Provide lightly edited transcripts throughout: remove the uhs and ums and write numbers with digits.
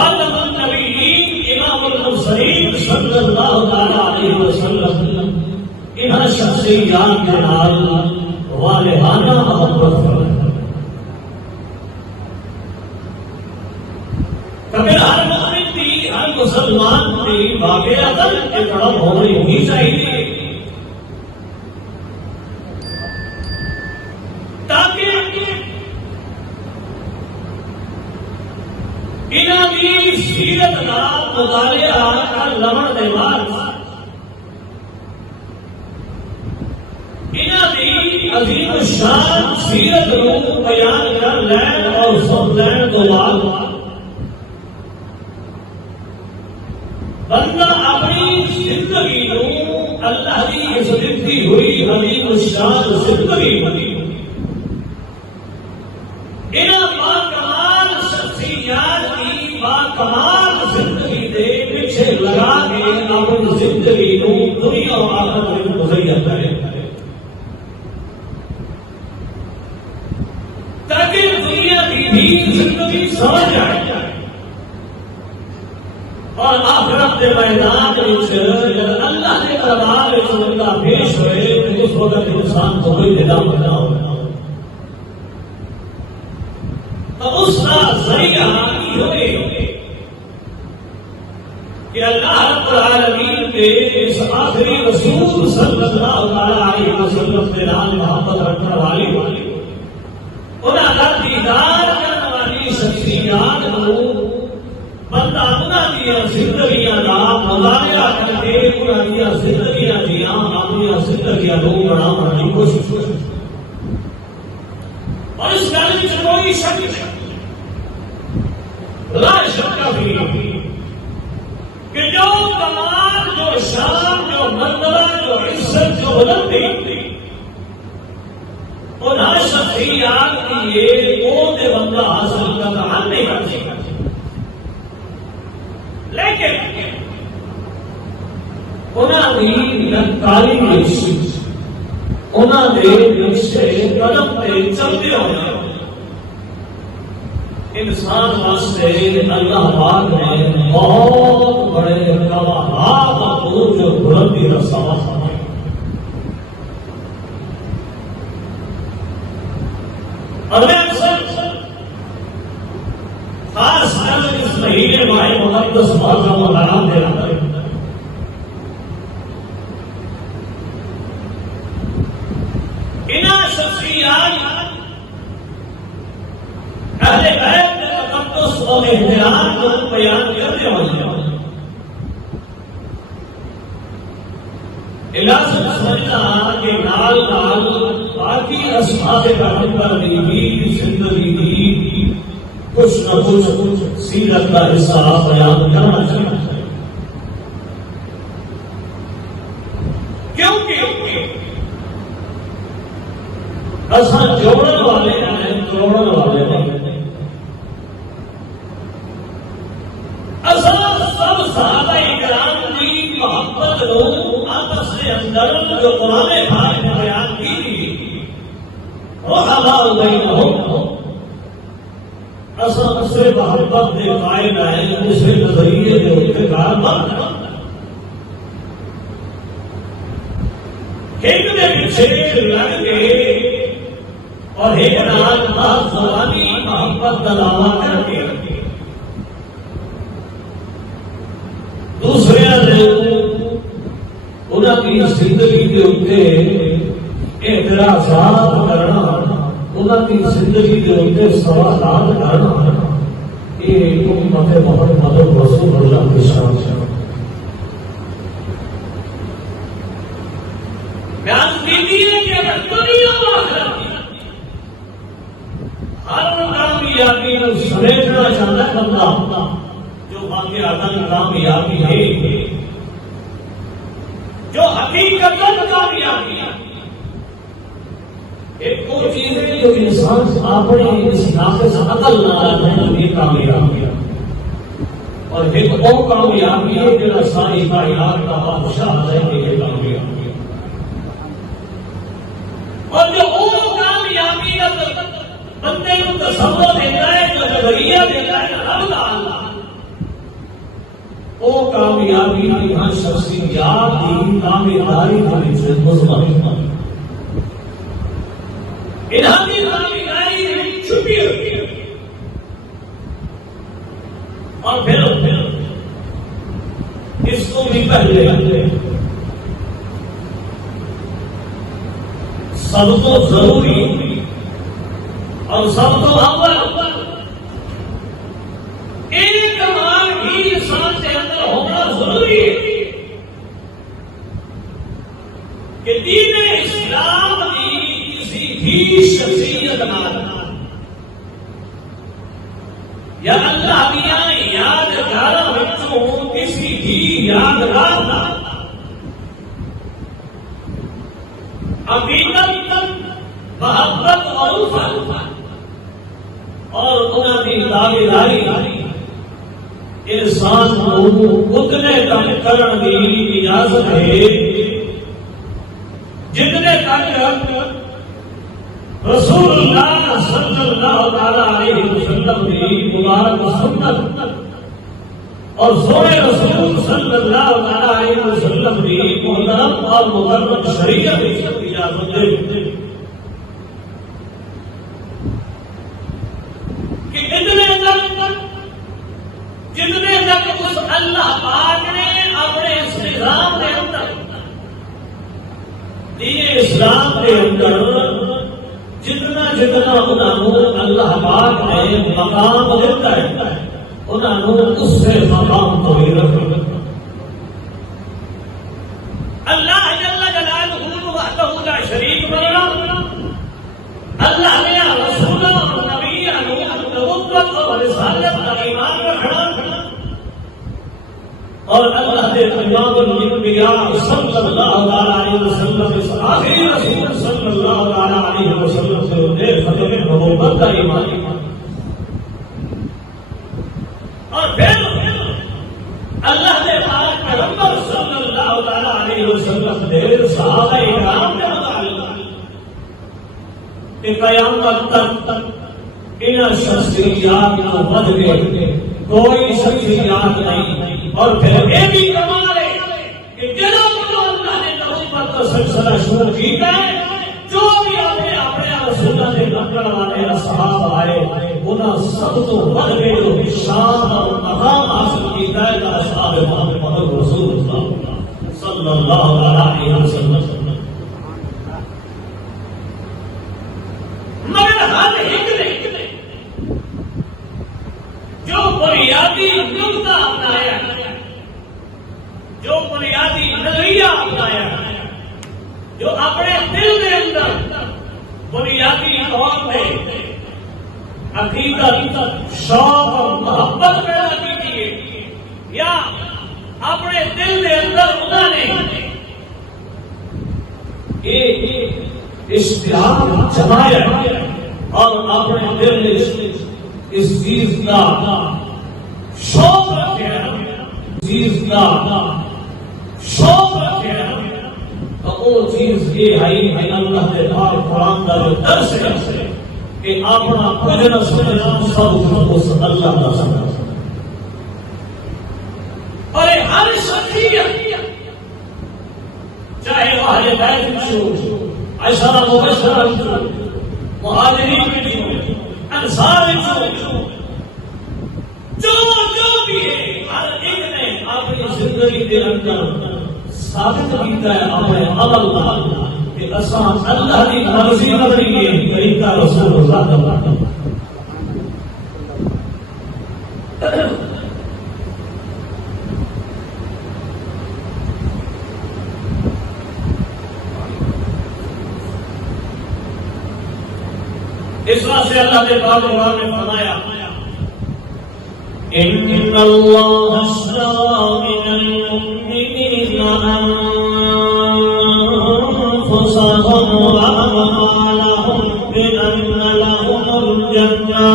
خاتم النبیین امام المرسلین صلی اللہ علیہ وسلم انہاں شخصیات کے نال والہانہ محبت فرمائے. کبھی ہر مومن کی ہر مسلمان کی واقعات کے طرف ہونی ہی چاہیے تاکہ انہاں دی سیرت کا مطالعہ کر لمن دے بعد انہاں دی عظیم الشان سیرت کو بیان کر لین اور سن لین تو بعد بندہ اپنی زندگی کو اللہ کی اس دیتی ہوئی عظیم الشان زندگی انہاں باکمال شخصیات کی باکمال زندگی دے پیچھے لگا کے اپنی زندگی کو دنیا و آخرت میں مزین کرے تاکہ دنیا کی بھی زندگی سمجھ جائے اور آخرت کے میدان جب اللہ کے دربار میں بندہ پیش ہوئے تو اس وقت انسان کو کوئی نظام بنا ہوگا تو اس کا ذریعہ یہ ہوئے کہ اللہ رب العالمین کے اس آخری رسول صلی اللہ علیہ وسلم کے نام محبت رکھنے والی انہاں کا دیدار کرنے والی شخصیات کو بندہ انہاں دیا زندگیاں کا مطالعہ کر کے انہاں دیا زندگیاں دیا اپنی زندگیاں کو بنانے کی کوشش کرے اور اس گل میں کوئی شک لا شک بھی کہ جو کمال جو شان جو مرتبہ جو عزت جو بلندی انہاں شخصیات کی یہ وہ دے بندہ حاصل کرنا ہم نہیں کر سکتا لیکن انہاں دی تعلیم انہاں دے نقشے قدم پہ چلتے ہوئے انسان واسطے اللہ پاک نے بہت بڑے کمالات اور جو بلندی کا سبب ہے. اور میں خاص کر اس مہینے ماہ مقدس کا مطالعہ دے رہا ہے. انہاں شخصیات اہل بیت کے تقدس اور احترام کو بیان کرنے والے علاج سمجھنا کہ نال نال باقی اصحاب پیغمبر کی بھی زندگی کی کچھ نہ کچھ سیرت کا حصہ بیان کرنا چاہیے کیونکہ اصل جوڑن والے ہیں جوڑن والے ہیں اصل سب صحابہ کرام کی محبت کو آپس کے اندر جو قرآن پاک نے بیان کی وہ حلال نہیں ہو اصل اس سے محبت کے قائل ہے اس کے نظریے کے ہوتے کار بات ایک نے پیچھے لگ کے اور ایک نال زبانی محبت کا دعویٰ کر کے دوسرے انہوں کی زندگی کے اتنے اعتراضات کرنا انہوں کی زندگی کے اتنے سوالات کرنا یہ امت محمد رسول اللہ کی شان ہے. بیان کیجیے کہ اگر دنیا و آخرت ہر کامیابی کو سمیٹنا چاہتا ہے بندہ جو باقی آدمی کامیابی ہے جو حقیقت کامیابی ہے ایک وہ چیز ہے جو انسان اپنے اس ناقص عقل نہ یہ کامیابی ہے اور ایک وہ کامیابی ہے جو ساری کائنات کا بادشاہ ہے یہ کامیابی ہے اور جو وہ کامیابی کا بندے کو تصور دیتا ہے جو نظریہ دیتا ہے رب اللہ کامیابی کی ہر شخصیات کی تابعداری کے مضمر الہی تابعداری چھپی ہوئی ہے. اور پھر اس کو بھی پہلے سب کو ضروری اور سب کو اول ایک بار بھی انسان کے اندر ہونا ضروری ہے کہ دین اسلام کی کسی بھی شخصیت یا اللہ دیا یادگار بچوں کسی بھی یادگار نہ حقیقت محبت اور الفت اور انہوں کی تابعداری انسان کو اتنے تک کرنے کی اجازت ہے جتنے تک رسول اللہ صلی اللہ علیہ وسلم کی مبارک سنت اور سونے رسول صلی اللہ علیہ وسلم کی محترم اور مکرم شریعت کی اجازت ہے کہ جتنے تک اس اللہ پاک نے اپنے اس نظام کے اندر دین اسلام کے اندر جتنا انہوں اللہ پاک نے مقام دیتا ہے انہوں اس سے مقام تو ہی رکھا. اللہ جل جلالہ وحدہ لا شریک بننا اللہ نے رسول اور نبی نبوت اور رسالت کا ایمان رکھنا اور اللہ نے امام الانبیاء صلی اللہ علیہ وسلم آخری رسول صلی اللہ علیہ وسلم سے انہیں ختم نبوت کا ایمان اور پھر اللہ نے پاک پیغمبر صلی اللہ علیہ وسلم نے صحابہ کرام کے متعلق کہ قیامت تک ان شخصیات کو بد گئے کوئی شخصیات نہیں. اور پھر یہ بھی کمال ہے کہ جناب اللہ نے نبوت کا سلسلہ شروع کیا ہے جو بھی اپنے رسولوں سے نکل والے اصحاب آئے انہوں سب تو بڑھ گئے جو شان اور مقام حاصل کیا ہے اصحاب محمد رسول اللہ صلی اللہ علیہ وسلم. مگر ہر ایک نے جو بنیادی نقطہ اپنایا جو بنیادی نظریہ اپنایا جو اپنے دل کے اندر بنیادی طور پہ عقیدت شوق اور محبت پیدا کی ہے یا اپنے دل کے اندر انہوں نے ایک اشتہار جمایا اور اپنے دل میں اس چیز کا شوق رکھے چیز کا شوق رکھے تو وہ چیز یہ آئی ہے اللہ کے پاک قرآن کا جو درس ہے کہ اپنا کچھ نہ سمجھنا سب اس اللہ کا سمجھنا اور ہر شخصیت چاہے وہ اہل بیت ہو عشرہ مبشرہ ہو مہاجرین ہو انصار ہو جو بھی ہے ہر ایک نے اپنی زندگی کے اندر ثابت کیتا ہے اپنے عمل کا کہ اساں اللہ کی مرضی کریں گے طریقہ رسول اللہ کا. اس واسطے اللہ کے پاک قرآن نے فرمایا ان اللہ اشترى من المؤمنین انفسهم واموالهم بان لهم الجنہ.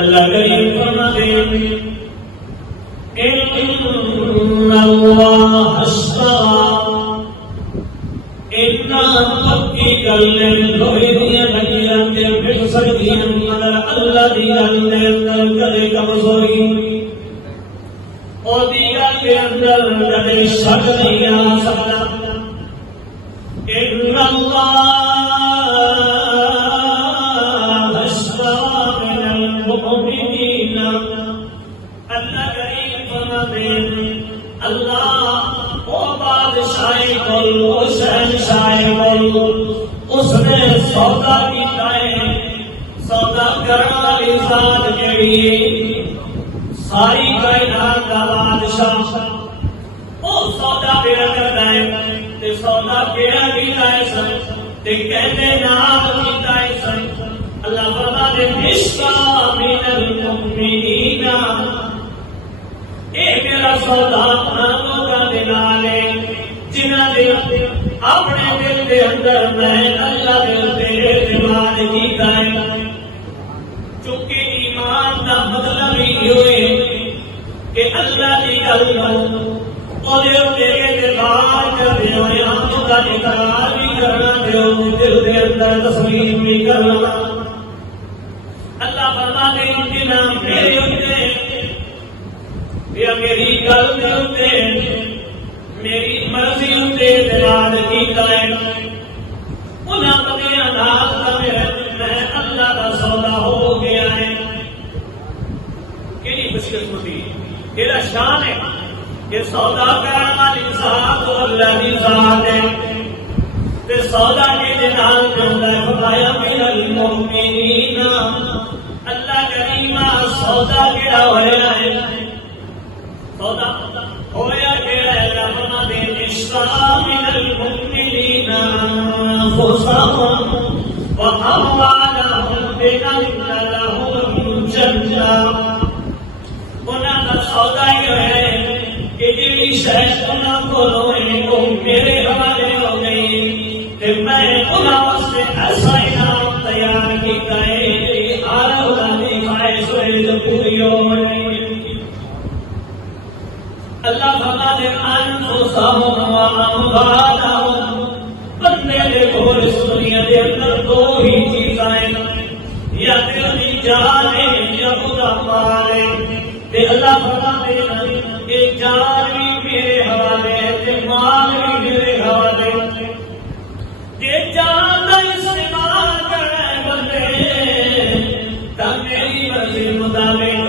اللہ کریم فرماتے ہیں ان اللہ اشترى پکی گلیں لوہے دیا لگیاں دے پھر سکتی مگر اللہ دیا اندر اندر کمزوری اور دیگر کے اندر کبھی شک نہیں آ سکتا. ان اللہ اشترى من المؤمنین اللہ کریم فرماتے ہیں اللہ وہ بادشاہ کل وہ شہنشاہ کل اس نے سودا کیتا ہے. سودا کرنے والی ذات جڑی ساری کائنات کا بادشاہ وہ سودا پیڑا کرتا ہے تے سودا پیڑا کیتا ہے سن تے کہتے نام کیتا ہے سن. اللہ فرماتے اشترى من المؤمنین اے میرا سودا لوگاں دے نال ہے جنہاں دے اپنے دل دے اندر میں اللہ دے تے اعتماد کیتا ہے. چونکہ ایمان کا مطلب ہی ہوئے کہ اللہ کی گل اور اعتبار کرتے ہوئے ہم کا اقرار بھی کرنا دل کے اندر تسلیم بھی کرنا. اللہ فرماتے ہیں کہ نام میرے ہوتے یا میری گل کے ہوتے میری مرضی ہوتے اعتماد کیتا ہے انہاں بڑیاں نال میں اللہ کا سودا ہو گیا ہے. کیڑی خوش قسمتی کیڑا شان ہے کہ سودا کرنے والی ذات اللہ کی ذات ہے تے سودا کے جنال میں اللہ فرمایا من المؤمنین اللہ کریم سودا کیڑا ہویا ہے. سودا ہویا کیڑا ہے اللہ فرماتے ہیں اشترى من المؤمنین انفسهم وَأَمْوَالَهُمْ بِأَنَّ لَهُمُ الْجَنَّةَ. انہاں دا سودا یہ ہے کہ جیڑی شے انہاں کول ہوئے وہ میرے حوالے ہو گئی تے میں انہاں واسطے ایسا انعام تیار کیتا ہے ہر انہاں دی خواہش ہوئے جو پوری ہو گئی. اللہ فرماتے ہیں انفسهم وَأَمْوَالَهُمْ بندے دے کول اس دنیا دے اندر دو ہی چیزاں ہیں یا دل دی جان ہے یا خدا مال ہے تے اللہ فرماتے ہیں کہ جان بھی میرے حوالے تے مال بھی میرے حوالے. جے جان دا استعمال کرنا ہے بندے تاں میری مرضی مطابق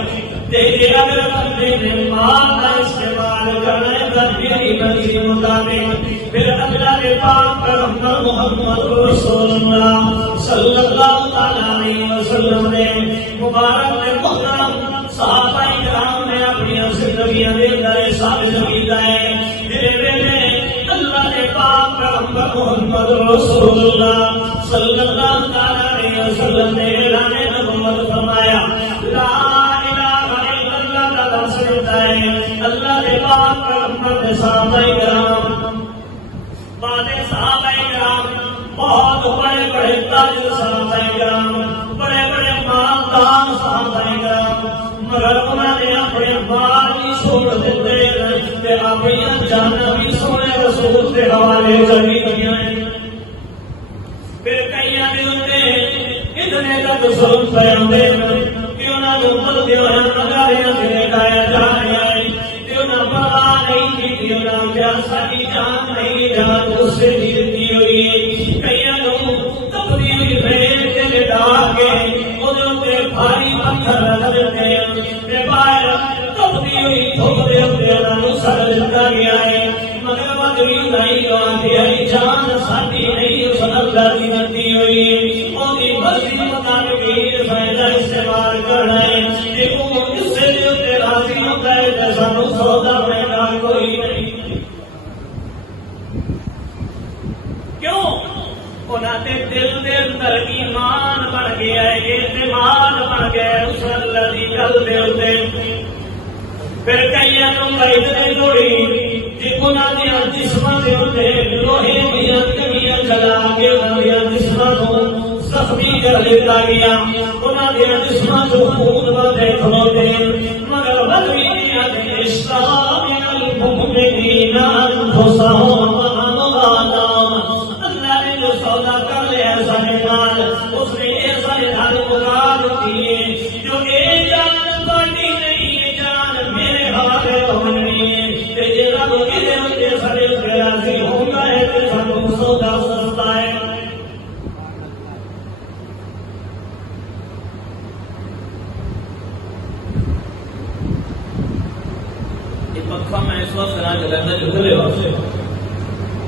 تے اگر بندے نے مال دا استعمال کرنا ہے تاں میری مرضی مطابق پھر اللہ کے پاک پیغمبر محمد رسول اللہ صلی اللہ علیہ وسلم نے مبارک نے محترم صحابہ کرام نے اپنی زندگیاں دے اندر ثابت کیتا ہے میرے ویلے اللہ کے پاک پیغمبر محمد رسول اللہ صلی اللہ علیہ وسلم نے اعلان نبوت فرمایا لا الہ الا اللہ کا لفظ دیتا ہے. اللہ کے پاک پیغمبر نے صحابہ کرام بعد صحابہ کرام بہت بڑے بڑے تاجر صحابہ کرام بڑے بڑے مالدار صحابہ کرام مگر انہوں نے اپنے مال بھی چھوڑ دیتے تے اپنی جاناں بھی سونے رسول کے حوالے کر دیا. پھر کئی نے ہوتے اتنے تک ظلم پہ آتے کہ انہوں نے بدلتے ہوئے مگاریاں سے لٹایا جا رہا ہے تے انہوں نے پرواہ نہیں کی انہوں نے کیا ساری جان نہیں جان اس سے جیتی ہوئی. کئی تبدی ہوئی ریل کے لٹا کے انہوں نے بھاری پتھر رکھ دیتے ہیں باہر تبدی ہوئی تھوڑے ہوتے انہوں سڑ دیتا گیا ہے مگر بدلی نہیں آتی ہے جان ساری نہیں اس اللہ کی بنتی ہوئی اور مرضی مطابق ہی فائدہ استعمال کرنا ہے کہ وہ اس سے راضی ہوتا ہے جیسا سودا پیدا کوئی نہیں. کیوں انہوں نے دل دے اندر ایمان بڑھ گیا ہے اعتماد بڑھ گیا ہے اس اللہ کی گل دے ہوتے. پھر کئی اتنے دوڑی جی انہوں نے جسموں کے ہوتے لوہے دیا کمیاں چلا کے انہوں جسموں کو زخمی کر دیتا گیا انہوں نے جسموں کو خون بندے کھلوتے مگر بدوی دیا اشترى من المؤمنین انفسهم واموالهم. اللہ نے جو سودا کر لیا سارے نال اس نے ایسا نال مراد دیے جو ایک جان اس وقت کرا کے لینا جھگڑے واسطے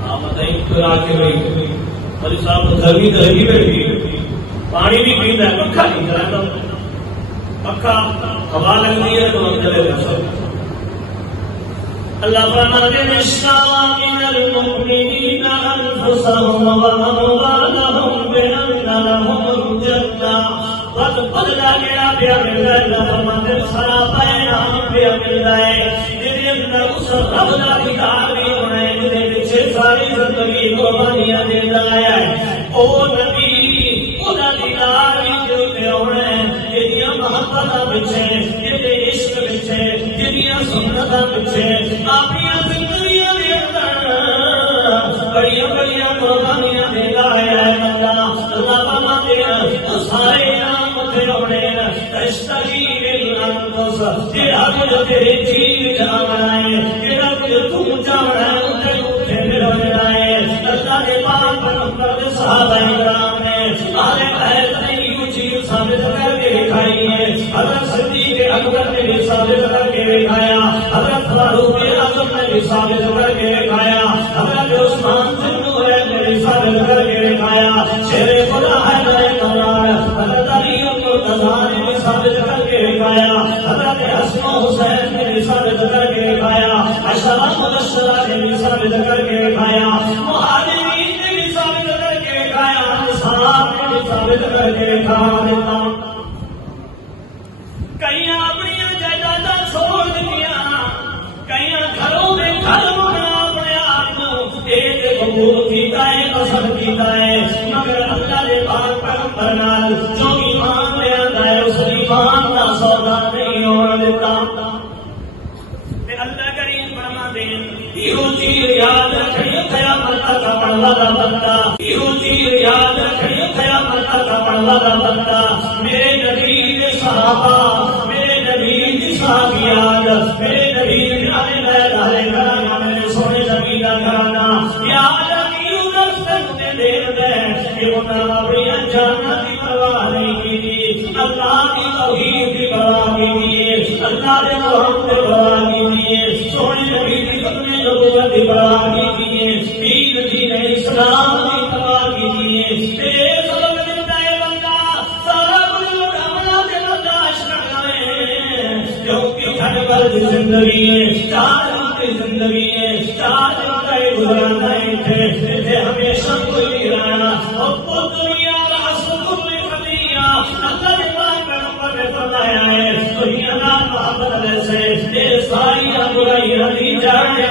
آپ بتائیں کرا کے گئی مولوی صاحب گرمی تو لگی بیٹھی پانی بھی پیتا ہے پکا نہیں چلاتا پکا ہوا لگتی ہے تو ہم چلے گا سب اللہ فرماتے ہیں اشترى من المؤمنین انفسهم واموالهم بان لهم الجنہ بدلا گیا پیا مل رہا ہے فرماتے ہیں سراپا انعام پیا مل رہا ہے جن اندر اس رب کا دیدار بھی ہونا ہے جن پیچھے ساری زندگی قربانیاں دیتا ہے او نبی خدا دیدار بھی جو ہونا ہے جنیاں محبت پیچھے جن عشق پیچھے جنیاں سنت پیچھے اپنی زندگیاں دے اندر بڑی بڑی قربانیاں دیتا ہے اللہ فرماتے ہیں سارے تشتہی الانفس تیرا کچھ تیری چیز جانا ہے تیرا کچھ تم جانا ہے اسے اٹھے ملنا ہے اللہ نے پاک پیغمبر کے صحابہ کرام نے سارے بحث نے یہ چیز ثابت کر کے دکھائی ہے حضرت صدیق اکبر نے بھی ثابت کر کے دکھایا حضرت فاروق اعظم نے بھی ثابت کر کے دکھایا حضرت عثمان بن نورین نے بھی ثابت کر کے دکھایا شیر خدا ہے حضرت علی نے بھی ثابت کر کے دکھایا حضرت حسن و حسین نے بھی ثابت کر کے دکھایا عشرہ مبشرہ نے بھی ثابت کر کے دکھایا مہاجرین نے بھی ثابت کر کے دکھایا انصار نے بھی ثابت کر کے دکھایا کئی اپنی جائیداد چھوڑ دیا کئی گھروں میں گھر بنا اپنے آپ کو ایک قبول کیتا ہے پسند کیتا ہے مگر اللہ نے پاک پیغمبر نال جو ایمان لے آتا ہے اس ایمان کا سودا نہیں ہونے دیتا اللہ کریم فرماتے ہیں یہ چیز یاد رکھیں قیامت تک پڑھنے والا بندہ یہ چیز یاد رکھیں قیامت تک پڑھنے والا بندہ میرے نبی کے صحابہ میرے نبی کی صحابیات میرے نبی کے آنے گئے دارے گھرانا میرے سونے نبی کا گھرانا یاد رکھیں ادھر سے مجھے دیر دے کہ انہوں اپنی جانت کی پرواہ نہیں کی تھی اللہ کی توحید کی پرواہ کی تھی اللہ نے محمد کی پرواہ کی تھی سونے نبی کی اپنے نبوت کی پرواہ کی تھی دین دین اسلام کی پرواہ کی تھی تیرے سبب ملتا ہے بندہ سارا کچھ لٹانا سے برداشت کرنا ہے کیونکہ گھر پر کی زندگی ہے چار کی زندگی ہے چار کا گزرانا ہے ہمیشہ کوئی نہیں رہنا اور دنیا اللہ نے پاک پیغمبر نے فرمایا ہے دنیا کا محبت سے ساری برائیاں دی جائے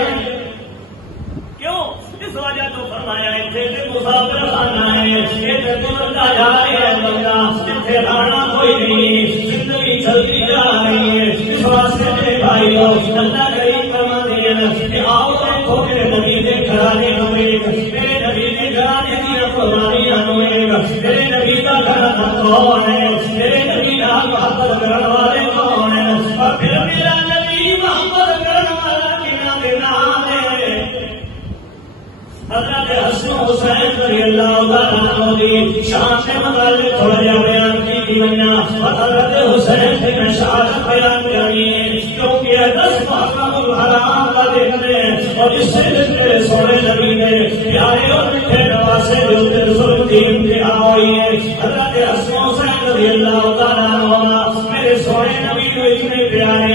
کیوں اس وجہ تو فرمایا ہے مسافر خانہ ہے یہ بندہ جا رہا ہے بندہ جتنے رہنا کوئی نہیں زندگی چلتی جا رہی ہے اس واسطے میرے بھائیو اللہ کریم فرماتے ہیں کہ آؤ دیکھو میرے نبی کے گھرانے ہوئے میرے نبی کے گھرانے کی قربانیاں ہوئے میرے نبی کا گھرانا کون ہے میرے نبی کا محبت کرنے والے کون ہیں اور پھر میرا نبی محبت کرنے والا کنا کے نام ہے حضرت حسن حسین رضی اللہ عنہ کی شان کے متعلق تھوڑا جا بیان کی دیوانیاں اور حضرت حسین کی نشان بیان کرنی ہے کیونکہ 10 محکم الحرام کا دیکھنے اور اس سے میرے سونے نبی نے پیارے اور میٹھے نواسے جو ظلم کی انتہا ہوئی ہے حضرت حسن حسین رضی اللہ عنہ میرے سونے نبی کو اتنے پیارے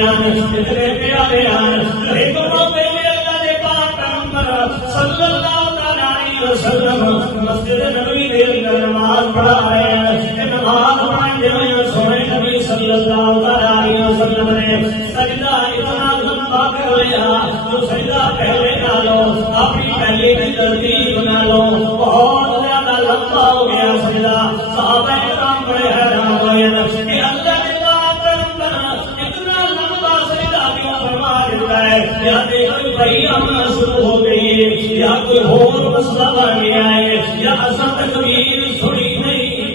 ہیں ایک موقع میں اللہ نے پاک پیغمبر صلی اللہ علیہ وسلم مسجد نبوی کے اندر نماز پڑھا رہے ہیں نماز پڑھنے میں سونے نبی صلی اللہ علیہ وسلم نے سجدہ اتنا لمبا کر لیا تو سجدہ پہلے نہ لو اپنی پہلے کی ترتیب نہ لو بہت زیادہ لمبا ہو گیا سجدہ صحابہ کرام بڑے حیران ہوئے کہ اللہ نے پاک پیغمبر اتنا لمبا سجدہ کیوں فرما دیتا ہے یا کوئی بھائی آنا شروع ہو گئی ہے یا کوئی اور مسئلہ بن گیا ہے یا اصل تکبیر سنی نہیں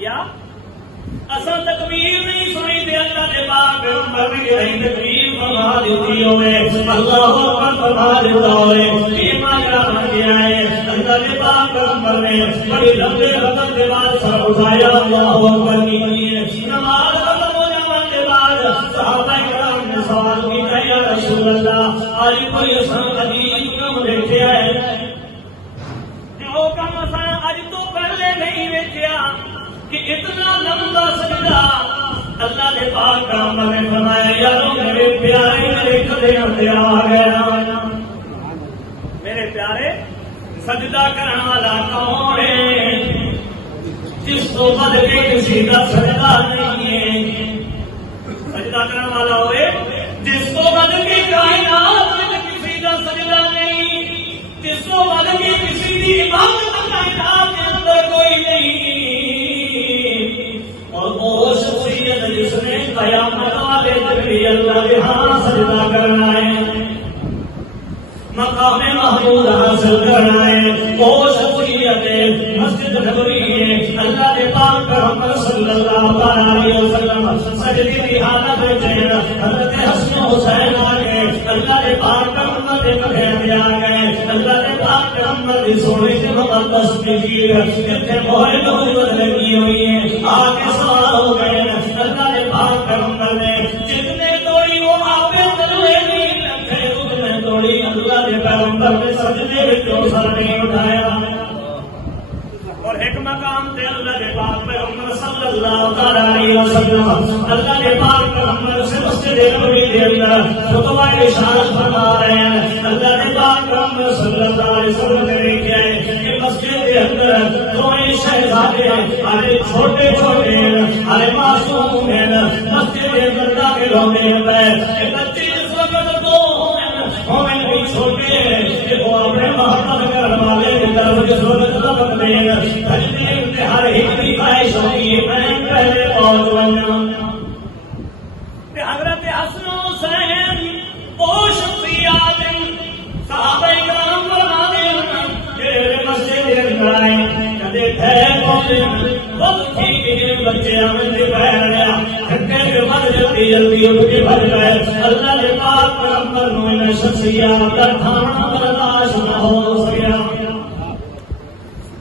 یا اصل تکبیر نہیں سنی تھی اللہ نے پاک پیغمبر نے یہی تکبیر فرما دیتی ہوئے اللہ اکبر فرما دیتا ہوئے یہ ماجرا بن گیا ہے اللہ نے پاک پیغمبر نے بڑی لمبے وقت کے بعد سر اٹھایا اللہ اکبر کی نماز ختم ہو جانے کے بعد صحابہ کرام نے سوال کیا یا رسول اللہ آج کوئی اسان عجیب کم دیکھے آئے وہ کم اسان آج تو پہلے نہیں دیکھیا کہ اتنا لمبا سجدہ اللہ نے پاک پیغمبر نے فرمایا یارو میرے پیارے میرے کدے اندر آ گیا میرے پیارے سجدہ کرنے والا کون ہے جس کو بد کے کسی کا سجدہ نہیں ہے سجدہ کرنے والا ہوئے جس کو بد کے کائنات میں کسی کا سجدہ نہیں جس کو بد کے کسی کی عبادت کائنات کے اندر کوئی نہیں اور وہ شخصیت جس نے قیامت والے دن بھی اللہ کے ہاں سجدہ کرنا ہے مقام محمود حاصل کرنا ہے وہ شخصیت مسجد نبوی ہے اللہ کے پاک پیغمبر صلی اللہ علیہ وسلم سجدے کی حالت میں چہرہ حضرت حسن حسین آ گئے اللہ کے پاک پیغمبر کے مدھے میں آ گئے اللہ کے پاک پیغمبر کی سونے سے مقدس تجیر اتنے مہر نبوت لگی ہوئی ہے آگے سوال ہو گئے اللہ کے پاک پیغمبر نے جتنے توڑی وہ آپے دلوے نہیں لگے اتنے توڑی اللہ کے پیغمبر نے سجدے وچوں سر نہیں اٹھایا اور ایک مقام تے اللہ کے پاک پیغمبر صلی اللہ علیہ وسلم اللہ کے پاک پیغمبر سے مسجد نبوی کے اندر خطبہ ارشاد فرما رہے ہیں اللہ کے پاک پیغمبر صلی اللہ علیہ وسلم نے دیکھا ہے کہ مسجد کے اندر کوئی شہزادے ارے چھوٹے چھوٹے ارے معصوم ہیں مسجد کے اندر داخل ہونے ہیں بچے اس وقت دو ہومن بھی چھوٹے ہیں کہ وہ اپنے محبت کرنے والے کی طرف جس وقت لبک دیں تجدید میں ہر ایک کی خواہش ہوتی ہے میں پہلے پہنچ بننا حضرت حسن حسین وہ شخصیات صحابہ کرام فرماتے ہیں کہ مسجد کے اندر آئے کدے ٹھہر پہنچے وقت ٹھیک ہے بچے آمد سے باہر گیا گھنٹے کے بعد جلدی اٹھ کے بھر گئے اللہ کے پاک پیغمبر نے شخصیات کا ٹھانا برداشت نہ ہو سکیا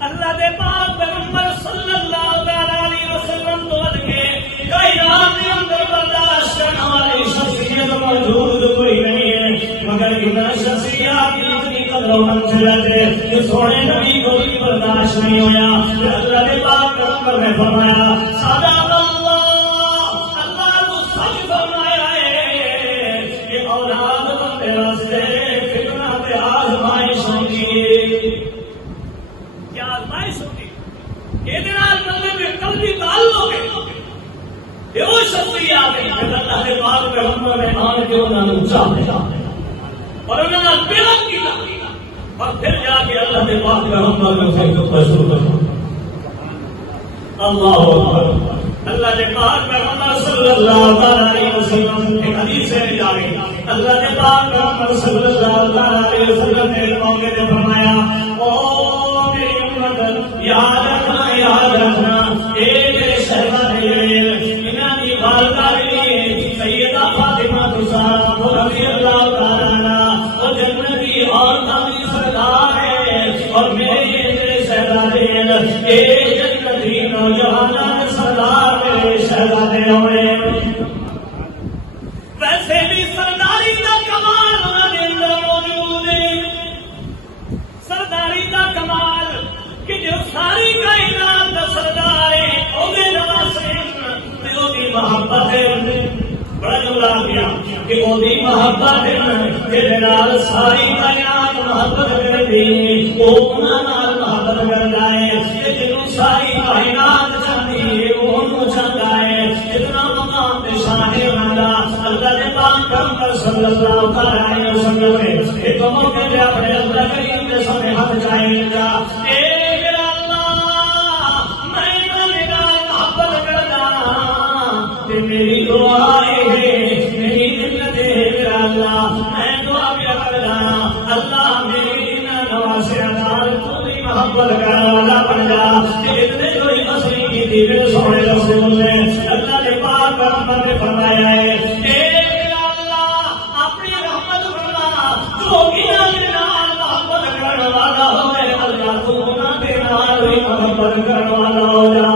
اللہ کے پاک پیغمبر صلی اللہ علیہ وسلم تو ود کے کائنات کے اندر برداشت کرنے والی شخصیت موجود کوئی نہیں ہے مگر ان شخصیات کی اتنی قدر و منزلت ہے کہ سونے نبی کو بھی برداشت نہیں ہویا اللہ کے پاک پیغمبر نے فرمایا صدق اللہ کو سچ فرمایا ہے کہ اولاد بندے راستے فتنہ پہ آزمائش ہوتی ہے کیا آزمائش ہوتی ہے یہ دنال بندے میں قلبی تعلق ہے یہ وہ شخصیات ہیں کہ اللہ کے پاک پیغمبر نے آن کے انہوں نے اچھا اور انہوں نے بیان کیا اور پھر جا کے اللہ کے پاک پیغمبر نے اسے خطبہ شروع کیا اللہ اکبر اللہ کے پاک پیغمبر صلی اللہ علیہ وسلم ایک حدیث سے جا رہی اللہ کے پاک پیغمبر صلی اللہ علیہ وسلم نے موقع پہ فرمایا او میری امت یاد رکھنا ایک شہزادے انہاں دی والدہ بھی سیدہ فاطمہ زہرا رضی اللہ تعالی عنہا وہ جنتی عورتوں کی سردار ہے اور میرے شہزادے ایک جنتی نوجوانوں سردار میرے شہزادے ہوئے ویسے بھی سرداری کا کمال انہوں نے اندر موجود ہے سرداری کا کمال کہ جو ساری کائنات کا سردار ہے وہ نواسے وہ محبت ہے بڑا جملہ کیا کہ وہ محبت ہے ساری کائنات محبت کرتی وہ محبت کرتا ہے جنہوں ساری کائنات چاہتی ہے وہ چاہتا ہے اتنا مقام شان بندہ اللہ نے پاک پیغمبر صلی اللہ علیہ وسلم نے ایک موقع پہ اپنے اللہ کریم کے سامنے ہاتھ چاہیے گا اے میرا اللہ میں تیرا محبت کرتا کہ میری دعا ہے میری منت ہے میرا اللہ میں دعا بھی کرتا اللہ میری نواسے ادار تو بھی محبت کرنے والا بن جا کہ اتنے کوئی مسئلے کی دیوے سونے رسول نے اللہ نے پاک پیغمبر نے فرمایا ہے اے میرا اللہ اپنی رحمت فرما جو انہاں دے نال محبت کرنے والا ہوئے اللہ تو انہاں دے نال بھی محبت کرنے والا ہو جا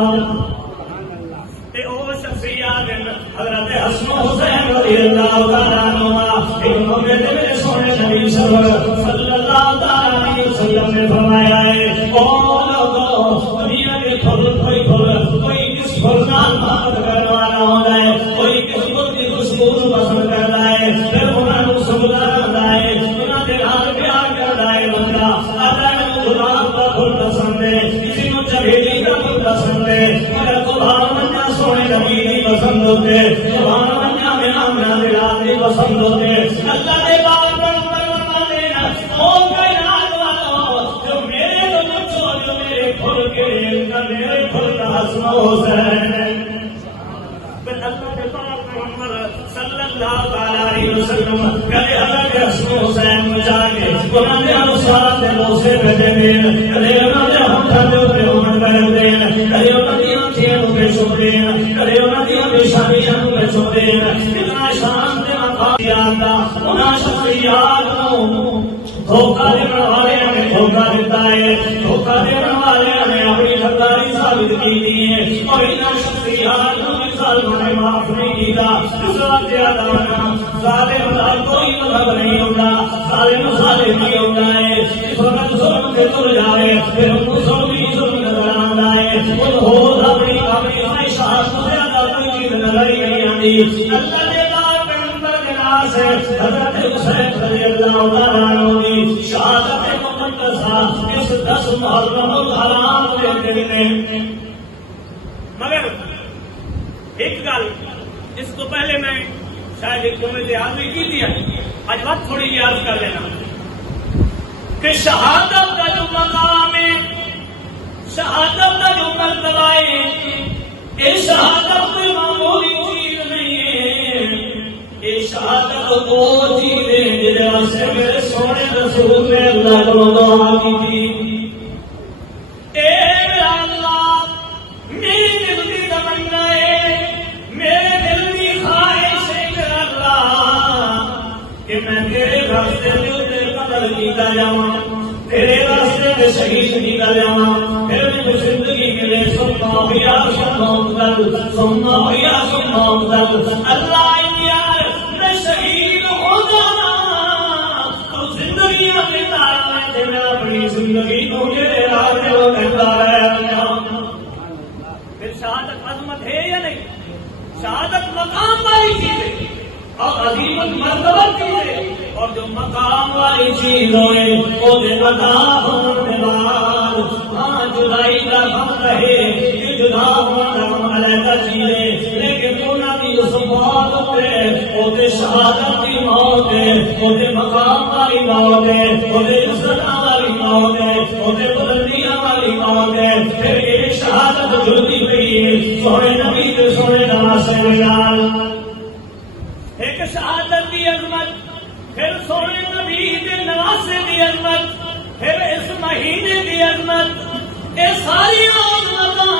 تے او شخصیات حضرت حسن حسین رضی اللہ تعالی عنہ پسند ہوتے سبحان اللہ میں آمنہ دلات دی پسند ہوتے اللہ دے پاک پر دینا او کائنات والو جو میرے تو پوچھو جو میرے کھل کے میرے کھل کا حسن حسین پھر اللہ دے پاک محمد صلی اللہ علیہ وسلم کہے حضرت حسن حسین مجا کے انہوں نے انسان دے موسے بیٹھے دین کہے انہوں نے ہمیں دے اوپر ہومن بیٹھ دین کہے انہوں نے آنکھیں ہوئے چھوڑ دین کہے انہوں نے پیشانیاں ہوئے چھوڑ دین اتنا شان دے مقام یادہ انہاں شخصیات کو دھوکہ دینے والے ہمیں دھوکہ دیتا ہے دھوکہ دینے والے ہمیں اپنی حقداری ثابت کی دی ہے اور انہاں شخصیات کو مثال میں معاف نہیں کیتا اس وقت یاد آنا ظالم کا کوئی مطلب نہیں ہوتا ظالم ظالم نہیں ہوتا ہے اس وقت ظلم سے تر جائے پھر ان کو ظلم ہی ظلم نظر آتا ہے ان ہو اپنی خواہشات کو زیادہ کوئی چیز نظر ہی نہیں آتی اللہ کے پاک پیغمبر کے نام سے حضرت حسین رضی اللہ تعالیٰ عنہ کی شہادت مقدسہ اس 10 محرم الحرام کے دن میں مگر ایک گل جس کو پہلے میں شاید ایک جملے سے آدمی کی دیا آج بات تھوڑی سی عرض کر لینا کہ شہادت کا جو مقام ہے شہادت کا جو مرتبہ ہے یہ شہادت کوئی معمولی چیز نہیں ہے یہ شہادت وہ چیز ہے جس واسطے میرے سونے رسول نے اللہ کو دعا کی تھی اے اللہ میری دل کی تمنا ہے میرے دل کی خواہش ہے اللہ کہ میں تیرے راستے میں قتل کیتا جاؤں تیرے راستے میں شہید کیتا جاؤں پھر مجھے زندگی ملے سننا یا سننا مدل سننا یا سننا مدل اللہ یار میں شہید ہو جانا تو زندگی اپنی تارا ہے میں اپنی زندگی کو میرے راستے میں کرتا رہا پھر شہادت عظمت ہے یا نہیں شہادت مقام والی چیز ہے اور عظیمت مرتبہ چیز ہے اور جو مقام والی چیز ہوئے وہ دے مقام ہونے بعد ہاں جدائی کا غم رہے یہ جدا ہونا غم علیحدہ چیزیں لیکن انہوں نے اس موت پہ وہ دے شہادت کی موت ہے وہ دے مقام والی موت ہے وہ دے عزت والی موت ہے وہ دے بلندیاں والی موت ہے پھر ایک شہادت جلدی گئی ہے سونے نبی کے سونے نواسے میں ایک شہادت کی عظمت پھر سونے نبی کے نواسے کی عظمت پھر اس مہینے کی عظمت یہ ساری عظمتاں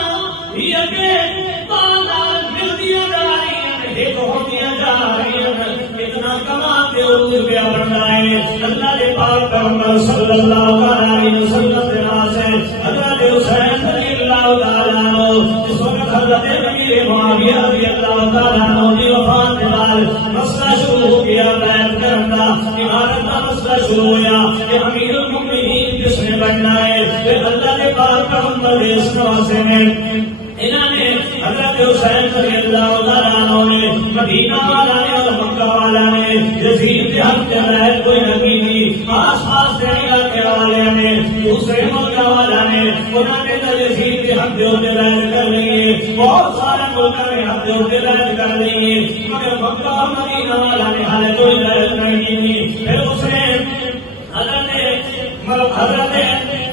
یہ اگے تالا ملدیاں جا رہی ہیں ایک ہوندیاں جا رہی ہیں اتنا کما کے اس پہ بننا ہے اللہ کے پاک پیغمبر صلی اللہ علیہ وسلم کے نام سے حضرت حسین رضی اللہ تعالیٰ عنہ اس وقت حضرت امیر معاویہ رضی اللہ تعالیٰ عنہ کی وفات کے بعد مسئلہ شروع ہو گیا بیعت کرنا عمارت کا مسئلہ شروع ہوا کہ امیر المؤمنین کس نے بننا ہے پھر اللہ کے پاک پیغمبر اس نواسے میں انہوں نے حضرت حسین رضی اللہ تعالیٰ عنہ نے مدینہ والا نے اور مکہ والا نے یزید کے حق کے بیعت کوئی نبی دی آس پاس کے علاقے والے نے دوسرے مکہ والا نے انہوں نے تو یزید کے حق کے ہوتے بیعت کر لی ہے بہت سارے ملکوں نے حق کے ہوتے بیعت کر لی ہے مگر مکہ اور مدینہ والا نے حالے کوئی بیعت نہیں کی پھر اس نے حضرت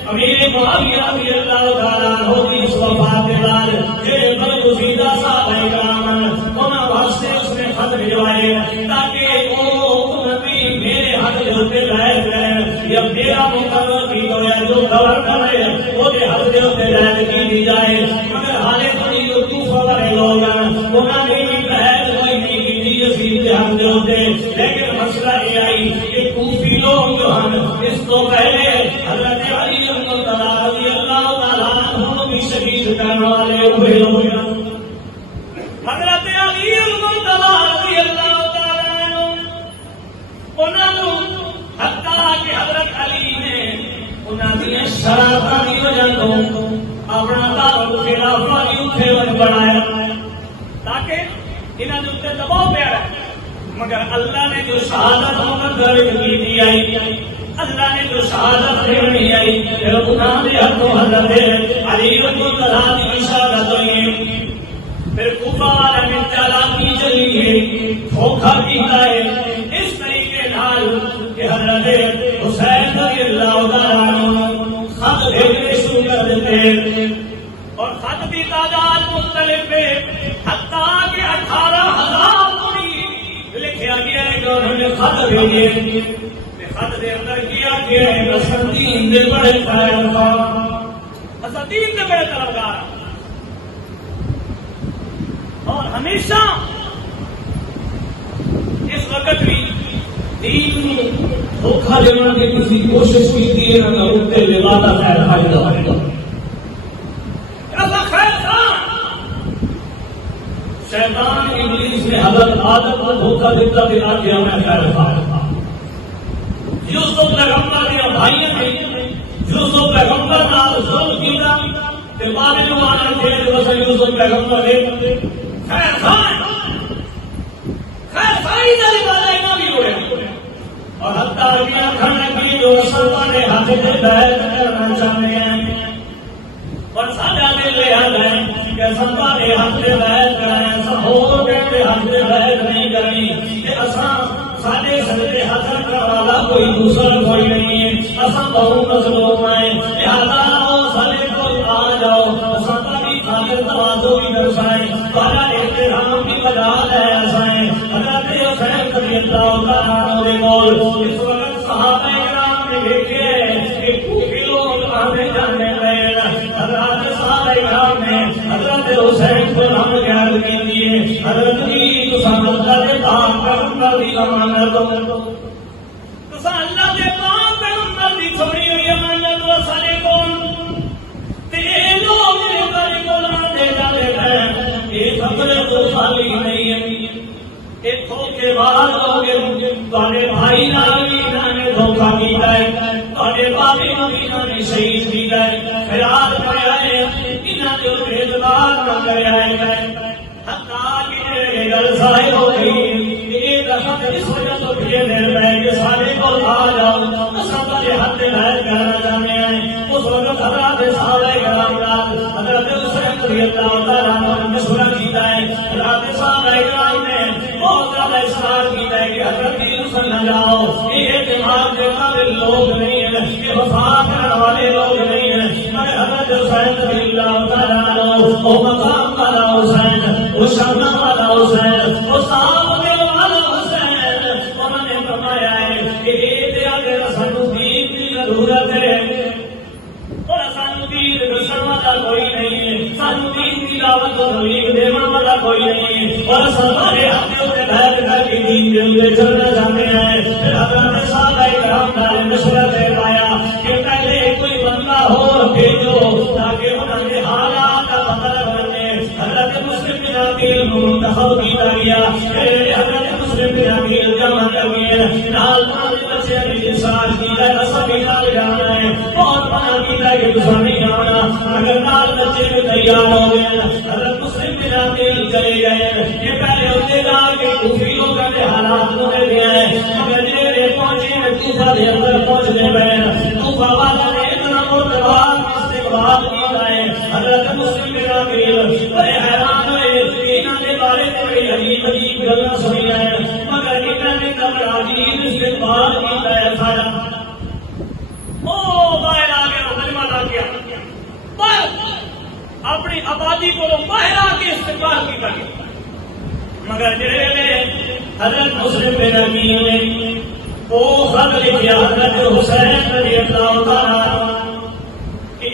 امیر معاویہ رضی اللہ تعالیٰ عنہ کی اس وفات کے بعد یہ برگزیدہ صحابہ کرام انہوں واسطے اس نے خط بھجوائے تاکہ وہ نبی میرے حق کے ہوتے بیعت کریں یا میرا مقرر کی ہو یا جو گورنر ہے وہ دے حق کے ہوتے بیعت کی دی جائے مگر حالے بڑی جو کوفہ والے لوگ ہیں انہوں نے بھی بیعت کوئی نہیں کی تھی یزید کے حق کے ہوتے لیکن مسئلہ یہ آئی کہ کوفی لوگ جو ہیں اس کو پہلے حضرت علی رضی اللہ تعالیٰ عنہ بھی شہید کرنے والے ہوئے لوگ حضرت علی رضی اللہ تعالیٰ عنہ انہوں حتیٰ کہ حضرت علی نے انہوں نے شرافت کی وجہ تو اپنا تعلق خلافہ کی اتھے وقت بڑھایا تاکہ انہوں نے اتنے دباؤ پہ آیا مگر اللہ نے جو شہادت مقدر کی دی آئی اللہ نے جو شہادت دینی آئی پھر انہوں نے حق و حضرت علی رضی اللہ کی شہادت ہوئی پھر کوفہ والے نے چالاکی چلی ہے، دھوکہ کیتا ہے اس طریقے نال کہ حضرت حسین رضی اللہ تعالیٰ عنہ خط بھیجنے شروع کر دیتے ہیں، اور خط کی تعداد مختلف ہے، حتیٰ کہ 18,000 کو لکھا گیا ہے کہ انہوں نے خط بھیجے۔ خط دے اندر کیا گیا ہے اسدین دے بڑے طرفدار، اسدین دے بڑے طرفدار، اور ہمیشہ اس وقت بھی دین دھوکہ دینے کی کسی کوشش کی ہے نہ اٹھتے لبادہ خیر فائدہ ہے۔ ایسا خیر تھا شیطان ابلیس نے حضرت آدم کو دھوکہ دیتا کہ آج میں خیر فائدہ، یوسف پیغمبر کے بھائی نے یوسف پیغمبر نال ظلم کیا کہ بعد میں آنا تھے بس یوسف پیغمبر ہے خیر خائی دل والے نہ بھی ہوئے، اور حتیٰ کہ کھانا کی جو سلطان نے ہاتھ سے بیعت کرنا چاہتے ہیں اور سادہ دل لے آ گئے کہ سلطان نے ہاتھ سے بیعت کرائے، سب ہو کے ہاتھ سے بیعت نہیں کرنی کہ اساں سارے سجدے حاضر کرنے والا کوئی دوسرا کوئی نہیں ہے، اساں بہت مظلوم ہیں، لہذا آؤ سارے کو آ جاؤ، اساں بھی خاطر تواضع بھی درشائیں، تمہارا احترام بھی بجا ہے اسائیں۔ حضرت حسین رضی اللہ تعالیٰ عنہ کے قول اس وقت صحابہ کرام نے دیکھے کہ کوفی لوگ آنے جانے لگے، حضرت صحابہ کرام نے حضرت حسین کو ہم یاد کیجیے، حضرت جی اللہ دے پاک پیغمبر دی امانت، تو اللہ دے پاک پیغمبر دی چھوڑی ہوئی امانت وہ سارے کون تے لوگ میرے کول آندے جاندے ہیں، یہ خبر تو خالی نہیں ہے، یہ دھوکے باز ہو گئے، تھوڑے بھائی نال بھی انہوں نے دھوکہ کیتا ہے، تھوڑے بابے نال بھی انہوں نے شہید کیتا ہے، خیال کریا ہے انہوں نے بھیدبار نہ کریا ہے، ظاہر ہو گئی ایک دفعہ اس وجہ تو یہ دیر میں کہ سارے کو آ جاؤ اساں تیرے ہاتھ میں بیعت کرنا چاہتے ہیں۔ اس وقت حضرت صحابہ کرام حضرت حسین رضی اللہ تعالیٰ عنہ نے مشورہ کیتا ہے، حضرت صحابہ کرام نے بہت زیادہ اصرار کیتا ہے کہ حضرت حسین نہ جاؤ، یہ اعتماد کے قابل لوگ نہیں ہیں، یہ وفا کرنے والے لوگ نہیں ہیں، مگر حضرت حسین رضی اللہ تعالیٰ عنہ وہ مقام والا حسین، وہ شرم والا حسین، وہ سامنے والا حسین، انہوں نے فرمایا ہے کہ یہ اگر سانو دین کی ضرورت ہے اور سانو دین دسن والا کوئی نہیں ہے، سانو دین کی دعوت اور تبلیغ دینے والا کوئی نہیں ہے، اور سارے ہاتھوں سے بیعت کر کے دین کے اندر چلنا چاہتے ہیں، پھر حضرت صحابہ کرام نے مشورہ فرمایا کہ پہلے کوئی بندہ ہو بھیجو تاکہ انہوں نے حالات کا پتہ بنے۔ حضرت مسلم بن عقیل منتخب کیا گیا، حضرت مسلم بن عقیل جمع کر گئے، نال پانچ بچے بھی ساتھ کیا، اصل بھی نال جانا ہے، بہت منع کیا کہ دوسرا نہیں جانا، اگر نال بچے بھی تیار ہو گئے، حضرت مسلم بن عقیل چلے گئے، یہ پہلے ہوتے جا کے کوفی لوگوں کے حالات ہوتے گئے، مگر جیسے پہنچے کوفہ کے اندر پہنچنے پہ کوفہ والا نے اتنا مرتبہ استقبال کیا ہے، حضرت مسلم بن عقیل بڑے حیران ہوئے، انہوں نے بارے میں بڑی عجیب عجیب گلاں سنی ہیں، مگر انہوں نے بڑا عجیب استقبال کیا ہے سارا۔ او باہر آ گیا، کلمہ لا گیا، اپنی آبادی کو باہر آ کے استقبال کیا گیا، مگر جیسے حضرت مسلم بن عقیل نے وہ خط لکھیا حضرت حسین رضی اللہ تعالیٰ عنہ کہ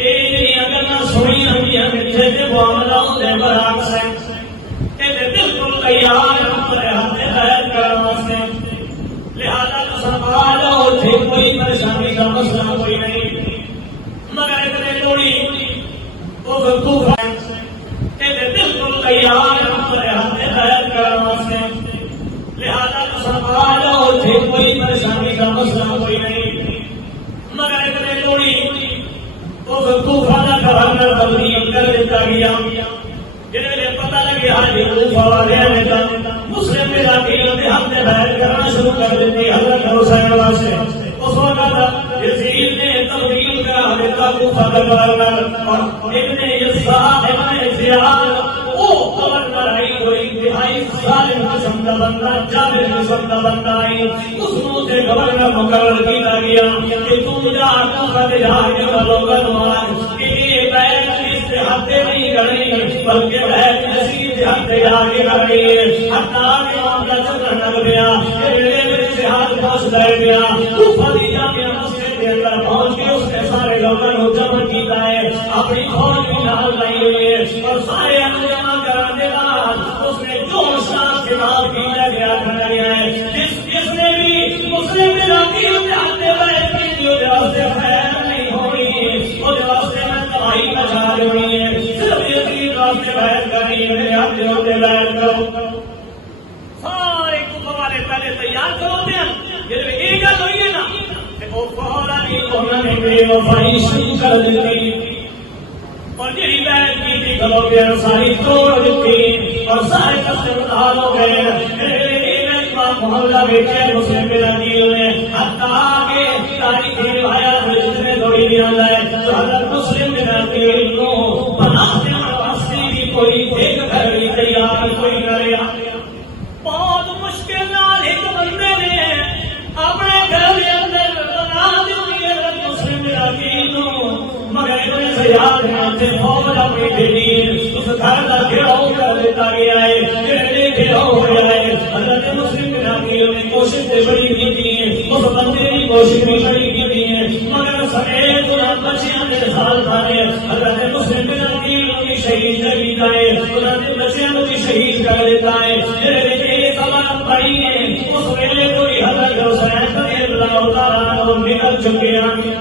اگر نہ سنی ہمیں پیچھے سے معاملہ ہوتے برعکس ہے، یہ بالکل تیار ہمارے ہاتھ میں بیعت کرنے واسطے، لہذا تو سنبھال لو، کوئی پریشانی کا مسئلہ کوئی نہیں، مگر اتنے تھوڑی وہ بالکل بالکل تیار ہمارے ہاتھ میں بیعت کرنے واسطے، لہذا تو سنبھال لو، کوئی پریشانی کا مسئلہ کوئی نہیں، مگر اتنے تھوڑی وہ کوفہ کا گورنر تبدیل کر دیتا گیا، جنہیں پتہ لگا کہ کوفہ والے نے مسلم بن عقیل کے ہاتھ میں بیعت کرنا شروع کر دیتی حضرت حسین واسطے۔ اس وقت یزید نے تبدیل کرا دیتا کوفہ کا گورنر، اور ابن یساق ابن زیاد وہ گورنر کا بندہ جابر قسم کا بندہ ہے، اس کو سے گورنر مقرر کیا گیا کہ تم جا کے جا کے لوگوں کو کہ یہ بیت اس سے ہاتھے نہیں کرنی بلکہ بیت اسی سے ہاتھے جا کے کرنی ہے. حتیٰ کہ معاملہ چلنے لگ گیا کہ میرے سے ہاتھ پھنس رہ گیا. کوفہ کی جامع مسجد کے اندر پہنچ کے اس نے سارے لوگوں کو جمع کیا ہے، اپنی فوج بھی نال لائی ہوئی ہے اور سارے جمع کرانے بعد اس نے جوش کے بعد کیا گیا ہے جس نے بھی مسلم راکیوں کے ہاتھے بیٹھ کی جو راستے خیر نہیں ہوئی وہ راستے میں تباہی مچا رہی ہے. صرف یقین راستے بیٹھ کرنی ہے، میرے ہاتھ ہوتے بیٹھ کرو. سارے کوفہ والے پہلے تیار ہوتے ہیں، پھر ایک گل ہوئی ہے نا کہ وہ فوراً ہی انہوں نے بے وفائی شروع کر دیتی اور جی بیٹھ کی تھی گلوں کے ساری توڑ دیتی اور سارے قسم حال ہو گئے. محلہ بیٹھے مسلم بلادیوں نے حتیٰ کہ تاریخی روایات میں جتنے دوڑی بھی آتا ہے تو حضرت مسلم بلادیوں کو بناتے اور واسطی بھی کوئی دیکھ کر بھی تیار کوئی کرے. بہت مشکل نال ایک بندے نے اپنے گھر کے اندر بنا دی حضرت مسلم بلادیوں مگر اتنے سے یاد ہے فوج اپنی بیٹی اس گھر کا گھیراؤ کر دیتا گیا ہے، گھیراؤ ہو گیا ہے. حضرت مسلم نے کوشش سے بڑی کی ہے، اس بندے کی کوشش بھی بڑی کی ہے مگر سمیت بچیاں کے سال کھانے حضرت مسلم کی شہید کر دیتا ہے، حضرت بچیاں کی شہید کر دیتا ہے. یہ خبر پڑی ہے اس ویلے کوئی حضرت حسین رضی اللہ تعالیٰ عنہ نکل چکے ہیں.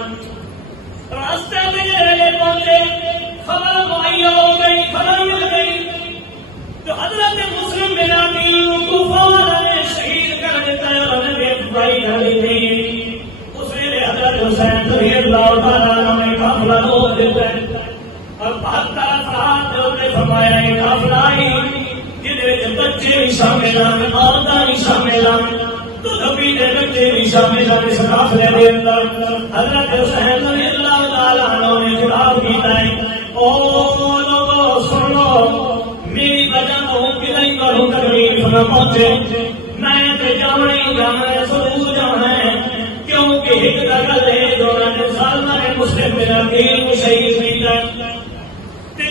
راستے میں پہنچے خبر مہیا ہو گئی، خبر مل گئی تو حضرت مسلم کوفہ والا نے شہید کر دیتا ہے اور انہیں بھائی ڈالی گئی. اس ویلے حضرت حسین رضی اللہ تعالیٰ عنہ نے قافلہ روک دیتا ہے اور 72 افراد نے فرمایا یہ قافلہ آئی جنہیں بچے بھی شامل ہیں، عورتیں بھی شامل ہیں، تو نبی نے بچے بھی شامل ہیں. اس قافلے کے اندر حضرت حسین رضی اللہ تعالیٰ عنہ نے جواب دیتا ہے او لوگوں سن لو میری وجہ ہوں کہ نہیں کروں تکلیف نہ پہنچے، میں تو جانا ہی جانا ہے، ضرور جانا ہے کیونکہ ایک دگل ہے جو نے سالمہ نے مسلم میرا دین کو شہید کیتا ہے.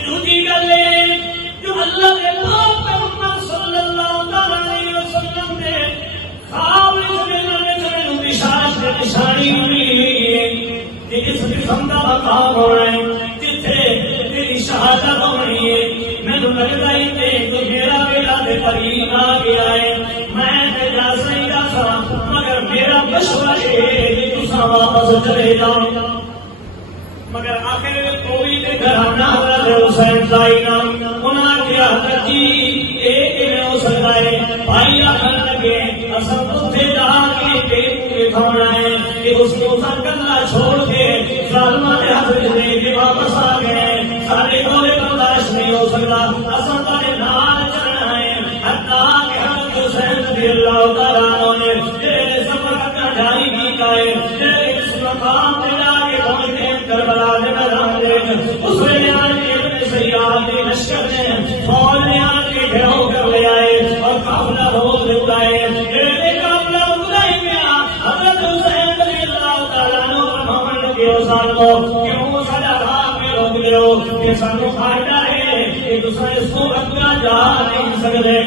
دوسری گل ہے جو اللہ کے پاک پیغمبر صلی اللہ علیہ وسلم نے خواب میں بشارت کی نشانی ملی ہے کہ اس قسم کا مقام ہونا ہے جتنے تیری شہادت ہونی ہے. میں تو لگتا ہی تھے تو میرا بیٹا دے قریب آ گیا ہے، میں جا سکیں گا سا مگر میرا مشورہ ہے کہ تسا واپس چلے جاؤ. مگر آخر کوئی دے گھر آنا حضرت حسین سائی نام انہاں کیا حضرت جی ایک میں ہو سکتا ہے. بھائی آخر لگے اصل اتنے جا کے پیٹ کے کھانا ہے کہ اس کو سر کرنا چھوڑ کے ظالمہ نے حضرت دے کے واپس آ گئے. سارے گولے برداشت نہیں ہو سکتا، اصل تارے نال چلنا ہے. حتیٰ کہ حضرت حسین رضی اللہ تعالیٰ عنہ نے تیرے سفر کا جاری کیتا ہے. تیرے اس مقام پہ جا کے پہنچتے ہیں کربلا کے میدان دیکھ اس میں آ کے اپنے سیاد کے لشکر نے فوج نے آ کے گھیراؤ کر لیا ہے اور قافلہ روک دیتا ہے. تیرے قافلہ رکنا ہی گیا. حضرت حسین رضی اللہ تعالیٰ عنہ فرمانے لگے حسین کو کیوں سجا راہ پہ روک دے ہو کہ سانو فائدہ ہے کہ دوسرے اس کو اگلا جا نہیں سکتے.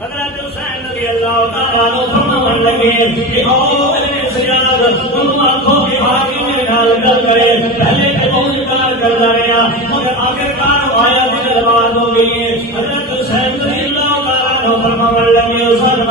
حضرت حسین رضی اللہ تعالیٰ عنہ فرمانے لگے کہ او میرے سیاد ان آنکھوں کے بھاگی میرے نال گل کرے. پہلے تو بہت انکار کرتا رہا مگر آخرکار آیا بھی دربار ہو گئی ہے. حضرت حسین رضی اللہ تعالیٰ عنہ فرمانے لگے حسین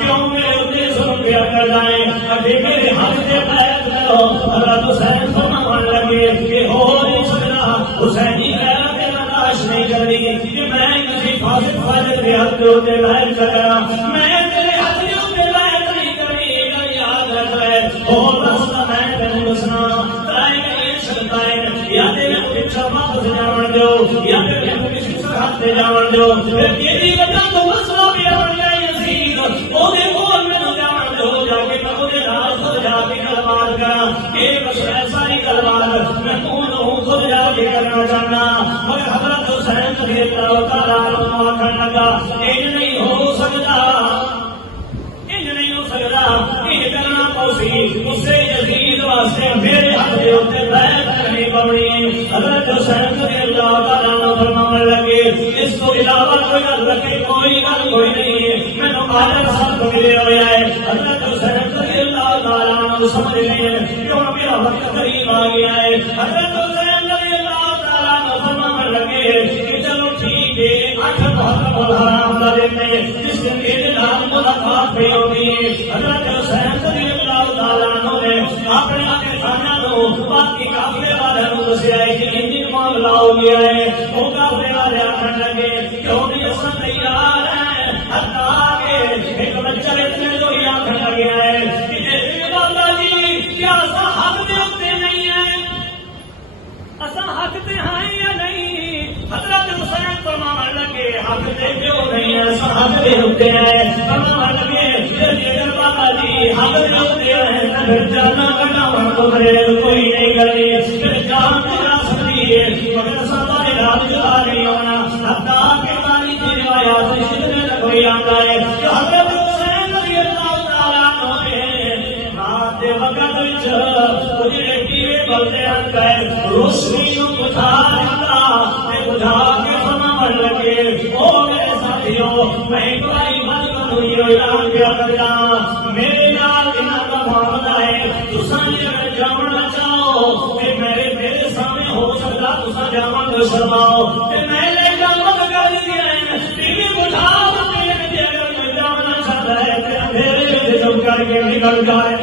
کیوں میرے اتنے ظلم کیا کر جائیں ابھی میرے حق سے بیعت کرو. حضرت حسین فرمانے لگے کہ ہو نہیں سکنا حسینی غیرت برداشت نہیں کرنی کہ میں کسی فاسق فاجر کے حق کے ہوتے بیعت کرا. میں تیرے حق کے ہوتے بیعت نہیں کرنی گا. یاد رکھ رہے اور راستہ میں تینوں دسنا ترائے گئے شکتا ہے یا تیرے پیچھا واپس جاون دو یا تیرے کسی سرحد سے جاون دو. پھر تیری وجہ تو مسئلہ بھی بن جائے یزید وہ دے بول میں نہ جاون دو جا کے میں وہ دے نال خود جا کے گلبار کرا. ایک ساری گلبار میں تو خود جا کے کرنا چاہنا مگر حضرت حسین رضی اللہ تعالیٰ عنہ آخر لگا یہ نہیں ہو سکتا. واسطے میرے حق دے اوتے بیعت کرنی پونی. حضرت حسین رضی اللہ تعالیٰ عنہ فرمانے لگے اس کو علاوہ کوئی گل رکھے کوئی گل کوئی نہیں مینوں اجر سب ملے ہویا ہے. حضرت حسین رضی اللہ تعالیٰ عنہ سمجھ گئے کیوں میرا وقت قریب آ گیا ہے. حضرت حسین رضی اللہ تعالیٰ عنہ فرمانے لگے کہ چلو ٹھیک ہے آٹھ محرم الحرام کا دن ہے جس دن میرے نام ملاقات بھی ہوگی. حضرت حسین رضی اللہ تعالیٰ عنہ نے اپنے خانہ کو باقی کافلے والوں کو دسیا ہے کہ انجن معاملہ ہو گیا ہے. وہ کافلے والے آخر لگے کیوں نہیں اصل تیار ہے حتیٰ کہ ایک بچہ اتنے جو ہی آخر لگا ہے کہ بابا جی کیا اصا حق دے ہوتے نہیں ہیں اصا حق دے ہیں یا نہیں. حضرت حسین فرمان لگے حق دے کیوں نہیں ہے اصا حق دے ہوتے ہیں. فرمان لگے اگر بابا جی حق دے ہوتے ہیں پھر جانا بناؤ تو کوئی نہیں کرنی پھر جان بنا سکتی ہے مگر سارے رات جا نہیں ہونا. حتیٰ کہ تاریخ کی روایات سے جتنے تک کوئی آتا ہے کہ حضرت حسین رضی اللہ تعالیٰ عنہ نے رات کے وقت مجھے دیے بلتے ہیں روشنی کو بجھا دیتا بجھا کے فرمان لگے او میرے ساتھیوں میں ایک باری بند ہوئی اعلان کیا کرتا میرے نال انہاں کا معاملہ ہے تساں اگر جانا چاہو کہ میرے سامنے ہو سکتا تساں جاواں تو شرماؤ کہ میں لے جاواں کر دیا ہے ٹی وی بجھا دے اگر میں جانا چاہتا ہے کہ اندھیرے جب کر کے نکل جائے.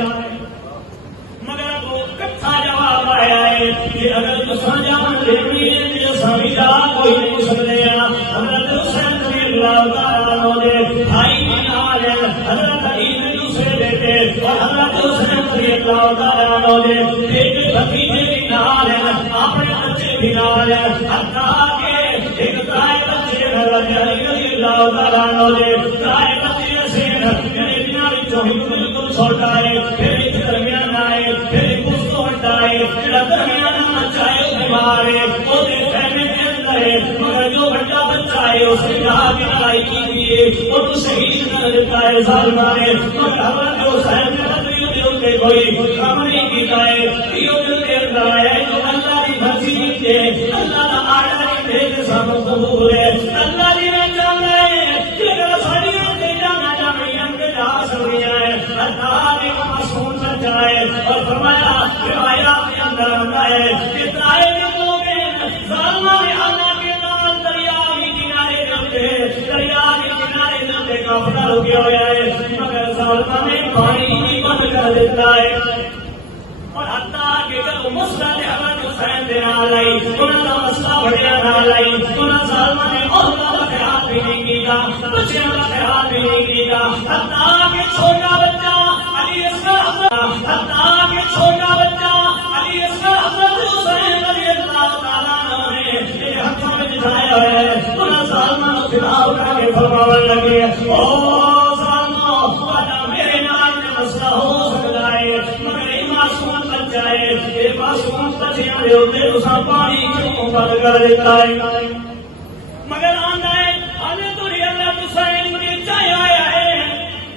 مگر وہ کٹھا جواب آیا ہے کہ اگر تساں جاواں لینی ہے تو اساں بھی جا کوئی نہیں سکتے ہیں. حضرت حسین رضی اللہ تعالیٰ عنہ نے بھائی بھی نال ہے حضرت علی نے دوسرے بیٹے اور حضرت حسین رضی اللہ تعالیٰ عنہ نے ایک بھتیجے بھی نال ہے اپنے بچے بھی نال ہے. حتیٰ کہ ایک ترائے بچے حضرت علی رضی اللہ تعالیٰ عنہ نے ترائے بچے سے میرے بنا وچوں بالکل چھوٹا ہے پھر ایک درمیان آئے پھر ایک اس کو ہٹا ہے جڑا درمیان آنا چاہے اس بیمار ہے وہ خیمے کے اندر ہے مگر جو بڑا بچہ ہے اس نے جہاں کی لڑائی کی ہے وہ تو شہید کر دیتا ہے ظالمہ نے مگر حضرت حسین نے بدریوں دے ہوتے کوئی کام نہیں کیتا ہے یہ دل کے اندر ہے جو اللہ کی مرضی کے اللہ کا آرڈر ہے کہ سب قبول ہے اللہ جی نے جانا ہے کہ اگر ساری آنکھیں جانا جانا کے جا سکتی ہیں اللہ نے معصوم سچا ہے اور فرمایا روایات کے اندر آتا ہے کہ ترائے دنوں میں ظالمہ نے آنا کے نال دریا بھی کنارے جاتے دریا کے کنارے جاتے کافلا ہو گیا ہوا ہے مگر ظالمہ نے پانی نہیں بند کر دیتا ہے. اور حتیٰ کہ جب مسئلہ حضرت حسین دے نال آئی انہوں کا مسئلہ بڑھیا نال آئی انہوں ظالمہ نے عورتوں کا خیال بھی نہیں کیتا بچیاں کا خیال بھی نہیں کیتا. حتیٰ کہ چھوٹا بچہ علی اصغر حتیٰ کہ چھوٹا بچہ علی اصغر حضرت حسین رضی اللہ تعالیٰ عنہ نے میرے ہاتھوں میں دکھایا ہے انہوں ظالمہ کو فدا اٹھا کے فرمانے لگے او ظالمہ واجہ میرے نال میں مسئلہ ہو سکتا ہے مگر معصوم بچہ ہے یہ معصوم بچیاں دے ہوتے تساں پانی کیوں بند کر دیتا ہے. مگر آندا ہے آنے تو حضرت حسین مجھے چاہے آیا ہے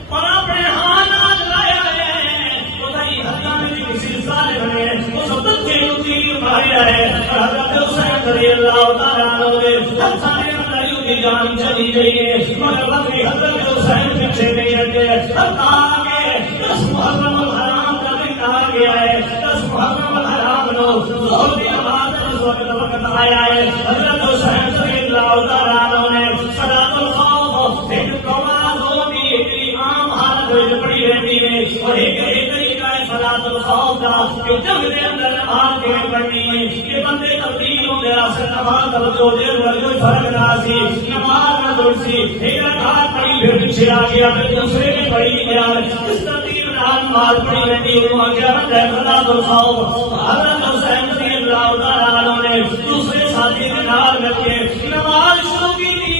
اور اپنے ہاتھ لایا ہے خدائی حقان کی کسی ظالم نے اس بچے کو تیر ماریا ہے. حضرت حسین رضی اللہ تعالیٰ عنہ نے ہتھانے اندر یوں کی جان چلی گئی ہے مگر وقتی حضرت حسین پیچھے نہیں ہٹے حتیٰ کہ 10 محرم الحرام کا دن آ گیا ہے 10 محرم الحرام نو ظہر کی نماز اس وقت آیا ہے. حضرت حسین رضی اللہ تعالیٰ عنہ نے صلاۃ الخوف ایک نماز ہوتی ایک عام حالت میں پڑھی رہتی ہے اور ایک طریقہ ہے صلاۃ الخوف کا کہ جنگ کے اندر نماز کے پڑھنی ہے کہ بندے تبدیل ہو گیا سے نماز توجہ دے کوئی فرق نہ سی نماز نہ دور سی ایک رکعت پڑھی پھر پیچھے آ گیا پھر دوسرے میں پڑھی گیا اس ترتیب نماز پڑھی رہتی ہے وہ کیا بندہ صلاۃ الخوف. حضرت حسین رضی اللہ تعالیٰ عنہ نے دوسرے ساتھی کے نال مل کے نماز شروع کی تھی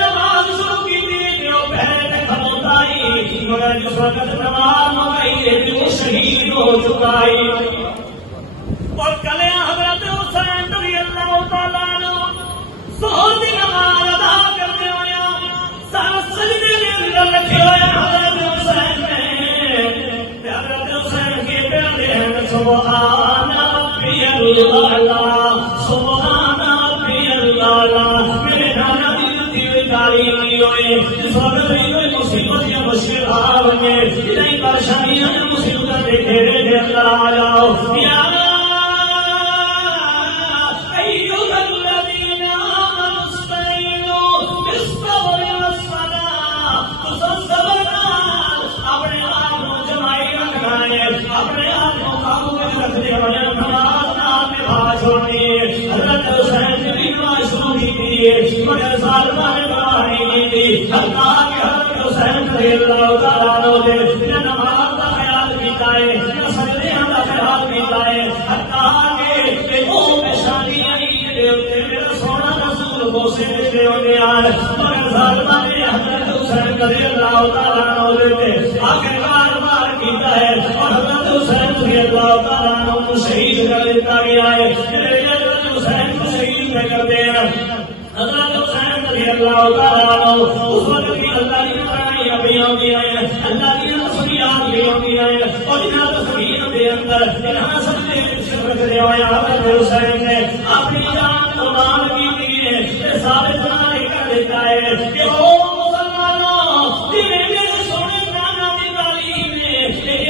نماز شروع کی تھی کہ وہ پہلے کھلوتا ہی مگر جس وقت نماز مکئی وہ شہید ہو چکا ہے. اور کلیاں حضرت حسین رضی اللہ تعالیٰ عنہ ظہر کی نماز ادا کرتے ہوئے سارا سجدے کے اندر رکھے ہوئے حضرت حسین نے حضرت حسین کے پیارے تعلیم نہیں ہوئے جس وقت بھی کوئی مصیبت یا مشکل آ ہوئے اتنی پریشانیاں مصیبت کے گھیرے کے اندر آ جاؤ یا اپنے آپ کو قابو میں رکھنے والے نماز نام میں بھاش ہوتی ہے حضرت حسین نے بھی نماز شروع کی تھی مگر ظالمہ نے نماز نہیں کی تھی کہا کہ حضرت حسین رضی اللہ تعالیٰ عنہ نے نماز کا خیال کیتا ہے یا سجدیاں کا خیال کیتا ہے کہا کہ وہ نشانی میرا سونا رسول بوسے دیتے ہونے آئے مگر ظالمہ نے حضرت حسین رضی اللہ تعالیٰ عنہ نے آخر بار کیتا ہے اور حضرت حسین رضی اللہ تعالیٰ عنہ کو شہید کر دیتا گیا ہے حضرت حسین کو شہید کر دیا حضرت حسین رضی اللہ تعالیٰ عنہ اس وقت بھی اللہ کی پرانیاں بھی ہوتی ہیں اللہ کی تصویرات بھی ہوتی ہیں اور انہاں تصویر کے اندر انہاں سجدے شکر کرے ہوئے حضرت حسین نے اپنی جان قربان کی تھی یہ ثابت کر دیتا ہے کہ وہ مسلمانوں میرے سونے نانا کی تعلیم ہے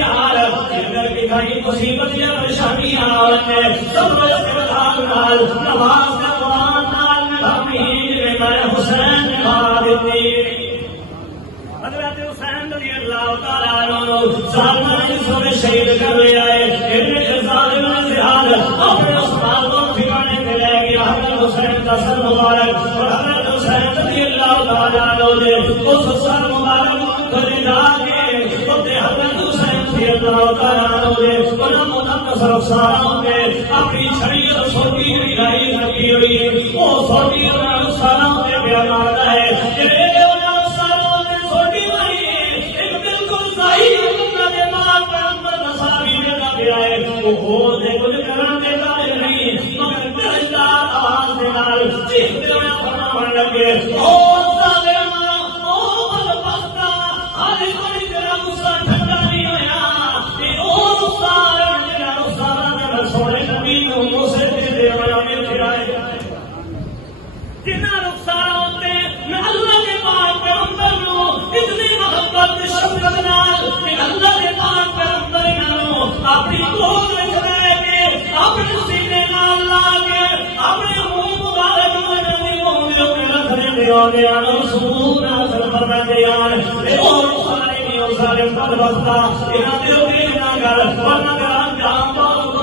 اگر کہ کہیں مصیبت یا پریشانی آئے سب استقلال نماز کا قرآن نال میں حسین نبھا دیتی حضرت حسین رضی اللہ تعالیٰ عنہ ظالمہ نے سونے شہید کر لیا ہے ابن ظالم نے زہاد اپنے استاد کو پھرانے کے لے گیا حضرت حسین کا سر مبارک اور حضرت حسین رضی اللہ تعالیٰ عنہ نے اس سر مبارک کو لے کے حضرت حسین رضی اللہ تعالیٰ عنہ نے انہوں مقدس رخساروں میں اپنی چھڑی اور سوٹی ملائی رکھی ہوئی ہے وہ سوٹی اور رخساروں میں بیان آتا ہے کہ میرے انہوں رخساروں میں سوٹی ماری ہے ایک بالکل ظاہر اللہ کے ماں پر اندر نصابی میں کا گیا ہے وہ ہو دے کچھ کرن دے دائے نہیں مگر گرجدار آواز دے نال چیختے ہوئے فرمان لگے او ظالمہ او بدبختہ آج کوئی تیرا غصہ ٹھنڈا نہیں ہویا سونے نبی کو موسے دے دے میں پھرائے جنہ رخسار ہوتے میں اللہ کے پاک پیغمبر نو اتنی محبت شفقت نال کہ اللہ کے پاک پیغمبر نو اپنی گود میں لے کے اپنے سینے نال لا کے اپنے منہ مبارک میں نبی مومنوں کے رکھنے دے ہونے آنا سبور ناصر فرما دے آنے اور سارے نیو سارے بدبختہ انہاں دے ہوئے نہ کر ورنہ کر انجام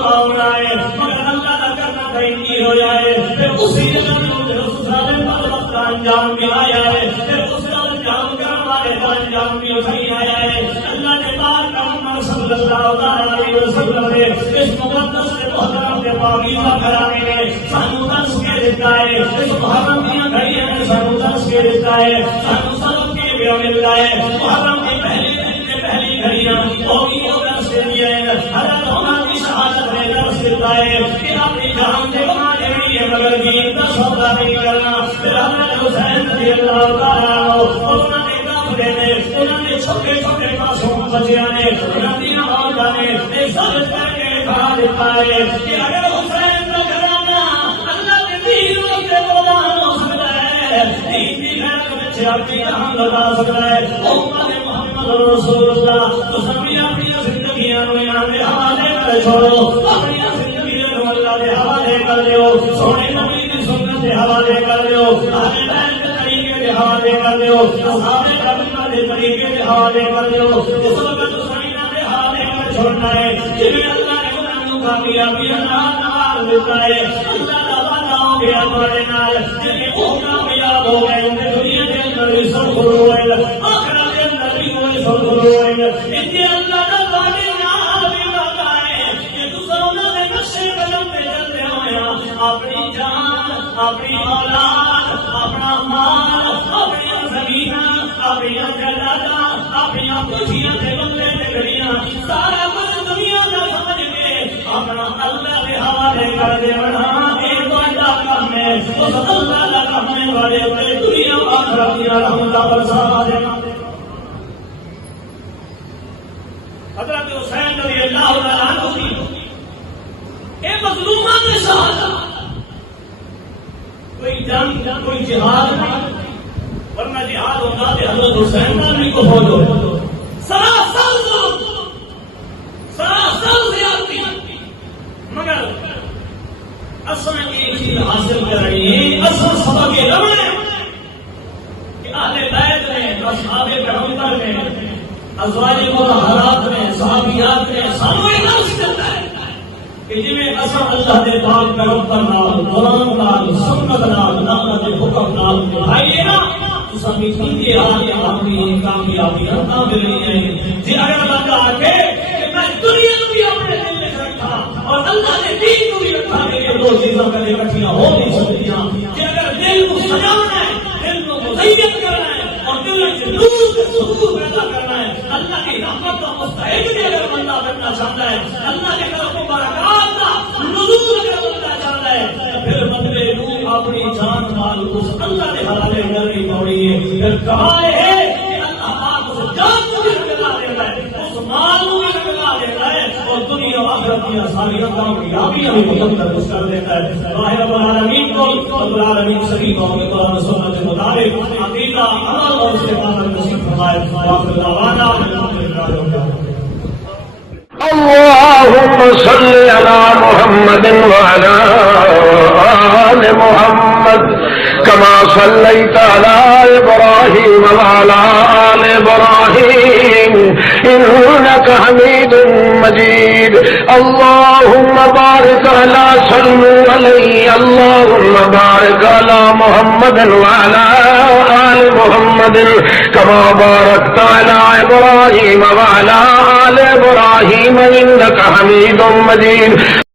آنا ہے مگر اللہ کا کرنا کہیں نہیں ہو جائے پھر اسی جگہ میں اس سارے بدبخت کا انجام بھی آیا ہے پھر اس کا انجام کرنے والے کا انجام بھی صحیح آیا ہے اللہ نے پاک محمد صلی اللہ علیہ وسلم نے اس مقدس سے محترم کے پاکیزہ گھرانے میں سانو درس کے دیتا ہے اس محرم کی گھڑیاں نے سانو درس کے دیتا ہے سانو سبق کے بھی ملتا ہے محرم کے پہلے دن کے پہلی گھڑیاں ہوگی وہ درس کے لیے حضرت عمر کی شہادت میں درس دیتا ہے کہ اپنی جان دے بنا دینی ہے مگر دین کا سودا نہیں کرنا پھر حضرت حسین رضی اللہ تعالیٰ عنہ انہوں نے کافرے نے انہوں نے چھوٹے چھوٹے معصوم بچیاں نے انہوں نے عورتوں نے ثابت کر کے کہا دیتا ہے کہ اگر حسین کا گھرانہ اللہ کے دین سے قربان ہو سکتا ہے دین کی غیرت میں اپنی جان لگا سکتا ہے امت محمد رسول اللہ تو سبھی اپنی زندگیاں یہاں کے حوالے کر چھوڑو اپنی زندگیوں کو اللہ کے حوالے کر دیو سونے نبی کی سنت کے حوالے کر دیو اہل بیت کے طریقے کے حوالے کر دیو اصحاب کرام کے طریقے کے حوالے کر دیو اس وقت سنینا کے حوالے کر چھوڑنا ہے جنہیں اللہ نے انہوں کامیابی نوار دیتا ہے اللہ کا وعدہ ہو گیا تمہارے نال جنہیں وہ کامیاب ہو گئے ان دنیا کے اندر بھی سرخر ہوئے آخرت کے اندر بھی کوئی سرخر ہوئے ان کے اللہ کا وعدے نال بھی وعدہ ہے کہ دوسروں نے نقشے قدم پہ چلتے ہوئے اپنی جان اپنی اولاد اپنا مال اپنی زمین اپنی جائیداد اپنی خوشیاں سے بندے سے گھڑیاں سارا کچھ دنیا کا سمجھ کے اپنا اللہ کے حوالے کر دے بڑھا ایک بڑا کام ہے اس اللہ کا کرنے والے اپنے دنیا آخرت کی رحمت برسا دے حضرت حسین رضی اللہ تعالیٰ عنہ کی اے مظلومہ کے شہادت کوئی جنگ کوئی جہاد نہیں ورنہ اولاد حضرت حسین کا بھی کو ہو جو سراسر زیادتی مگر اصل ایک چیز حاصل کر رہی ہے اصل سبق یہ رہے کہ اہل بیت نے اصحاب پیغمبر نے ازواج مطہرات نے صحابیات نے سانو یہ درس کرتا ہے کہ جی میں اصل اللہ دے پاک پیغمبر نال قرآن نال سنت نال اللہ دے حکم نال نبھائیے نا تو سبھی دنیا آگے اپنی کامیابی عطا ملنی ہے جی اگر بندہ آکے کہ میں دنیا کو بھی اپنے دل میں رکھا اور اللہ نے دین کو بھی رکھا میرے دو چیزوں کا اکٹھیاں ہو نہیں سکتیاں کہ اگر دل کو سجانا ہے دل کو مزین کرنا ہے اور دل سے نور سرور پیدا کرنا ہے اللہ کی رحمت کا مستحق بھی اگر بندہ بننا چاہتا ہے اللہ کے طرف برکات کا نزول اگر بننا چاہتا ہے تو پھر بندے کو اپنی جان مال اس اللہ کے حوالے کرنی پڑی ہے پھر کہا ہے کہ اللہ پاک اس جان کو بھی لگا دیتا ہے اس مال کو بھی لگا دیتا ہے اور دنیا و آخرت کی ساری کامیابیاں بھی مقدس کر دیتا ہے راہ رب العالمین کو رب العالمین سبھی قوم کے قرآن سنت کے مطابق عقیدہ عمل اور استقامت نصیب فرمائے وآخر دعوانا الحمدللہ رب العالمین اللهم صل على محمد وعلى آل محمد كما صليت على إبراهيم وعلى آل إبراهيم إنك حميد مجيد اللهم بارك على صلوا عليه اللهم بارك على محمد وعلى آل محمد كما باركت على إبراهيم وعلى آل إبراهيم إنك حميد مجيد